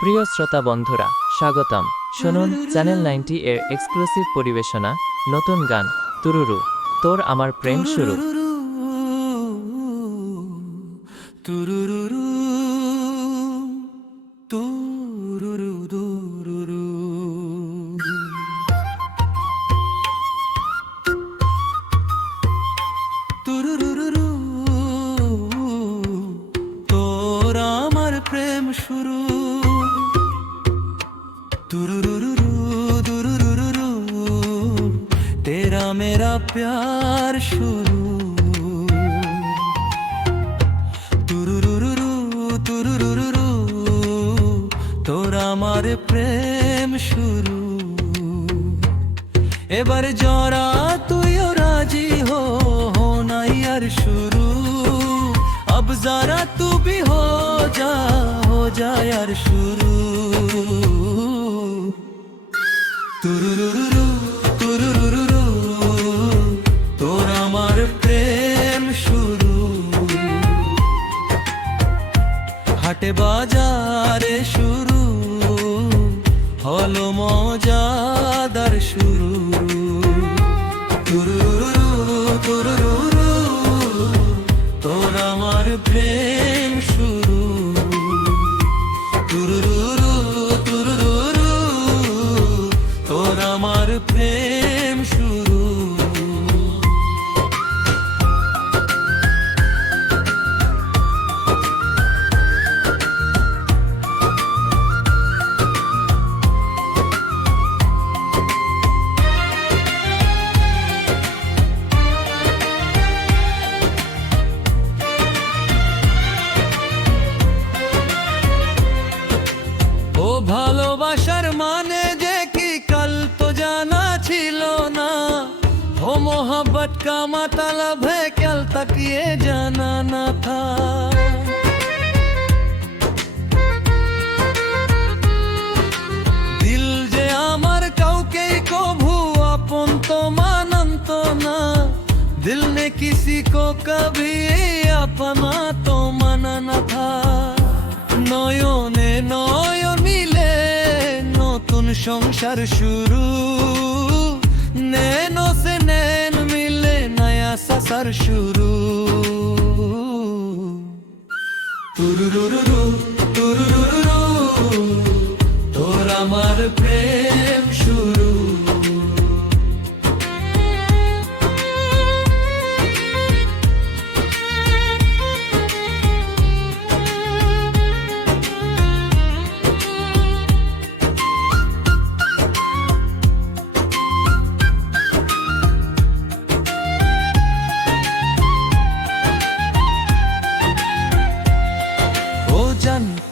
প্রিয় শ্রোতা বন্ধুরা, স্বাগতম। শুনুন চ্যানেল 90 এর এক্সক্লুসিভ পরিবেশনা, নতুন গান তুরুরু, তোর আমার প্রেম শুরু। তুরুরু তুরুরু তুরুরু তুরুরু তোর আমার প্রেম শুরু। तुरुरुरु तुरुरुरु तेरा मेरा प्यार शुरू। तुरुरुरु तुरुरुरु तोरा मारे प्रेम शुरू। এবার জরা তুইও রাজি हो ना यार शुरू। अब जरा तू भी हो जा यार शुरू। तुरुरुरु तुरुरुरु তোর আমার প্রেম শুরু। হাটে বাজারে শুরু হলো মজাদার শুরু। তুরুরু তুরুরু তোর আমার প্রেম শুরু। তুরুরু তুরুরু তোর আমার প্রেম শুরু। ও ভালোবাসার মানে যে কি কাল তো জানা ছিল না। ও मोहब्बत का मतलब है कल तक ये जाना ना था। দিল যে আমার কাউকে কভু আপন তো মানত না। दिल ने किसी को कभी अपना तो माना ना था। নয়নে নয়ন মিলে নতুন সংসার শুরু। নैनो से नैन मिले नया सफर शुरू। तुरुरुरु तुरुरुरु তোর আমার প্রেম শুরু।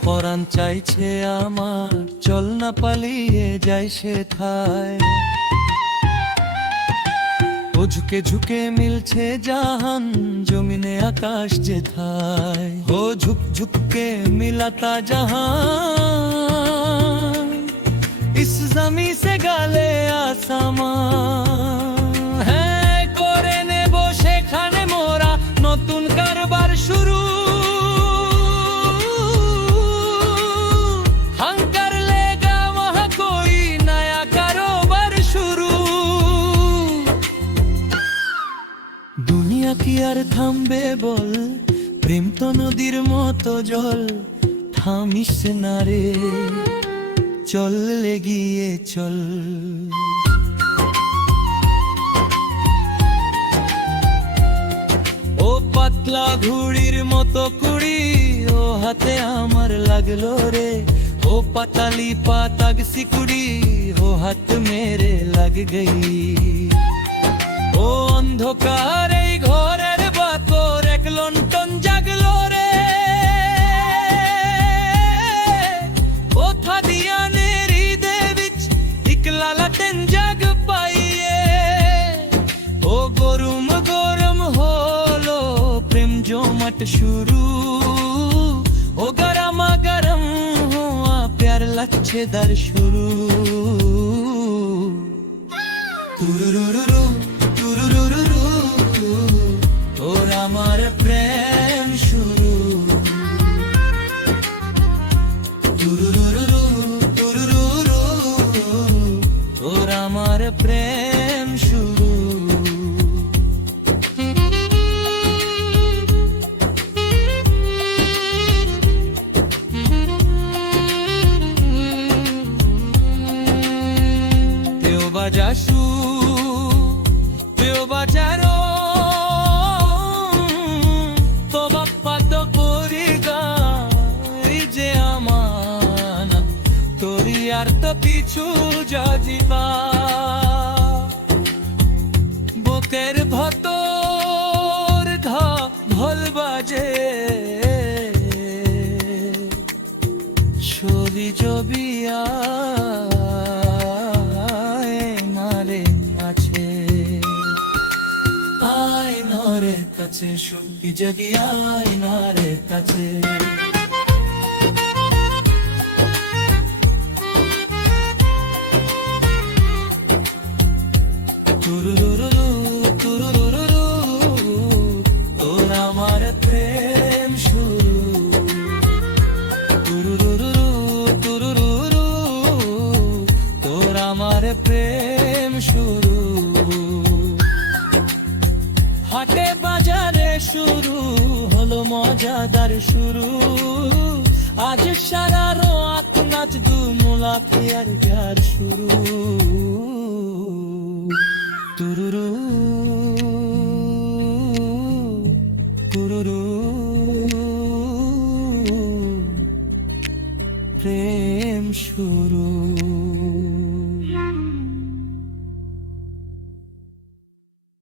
পরাণ চাইছে আমার চল না পালিয়ে যাই সেথায়। ও ঝুঁকে ঝুঁকে মিলছে জাহান জমিনে আকাশ যেথায়। ও ঝুক ঝুঁকে মিলাতা জাহান ইস জমি সে গালে আসামান। হ্যাঁ করে নেব সেখানে মোরা নতুন কারবার শুরু। দুনিয়া কি আর থামবে বল, প্রেম তো নদীর মতো জল। থামিস না রে চল লেগিয়ে চল। ও পাতলা ঘুড়ির মতো কুড়ি ও হাতে আমার লাগলো রে। ও পাতালি পাতাগ সিকুড়ি ও হাত মেরে লাগ গই। ও অন্ধকার এই ঘরের বাকর এক লন্ঠন জাগলো রে। ও থাদিয়ানের হৃদয় বিচ ইকলা লাটেন জাগ পাইয়ে। ও গরম গরম হলো প্রেম জমাট শুরু। ও গরমা গরম হুয়া প্যার লচ্ছেদার শুরু। তুরুরুরু তুরুরুরু তোর আমার প্রেম শুরু। তুরুরুরু প্রেম শুরু। তেও বাজা সুর, তেও বাজারো তো বাপ্পা তো করি গাই যে আমার তোরি আর তো পিছু যাজিবা বুকের ভতর ঢোল বাজে ছবি জবিয়া মারে আছে আয় নরে কাছে সুখী জগিয়া আয় নরে কাছে। তুরুরুরু তুরুরুরু তোর আমার প্রেম শুরু। তুরুরুরু তুরুরুরু তোর আমার প্রেম শুরু। হাটে বাজারে শুরু হলো মজাদার শুরু। আজ সারা রাত নাচ দুমুলা আর গার শুরু। তুরুরু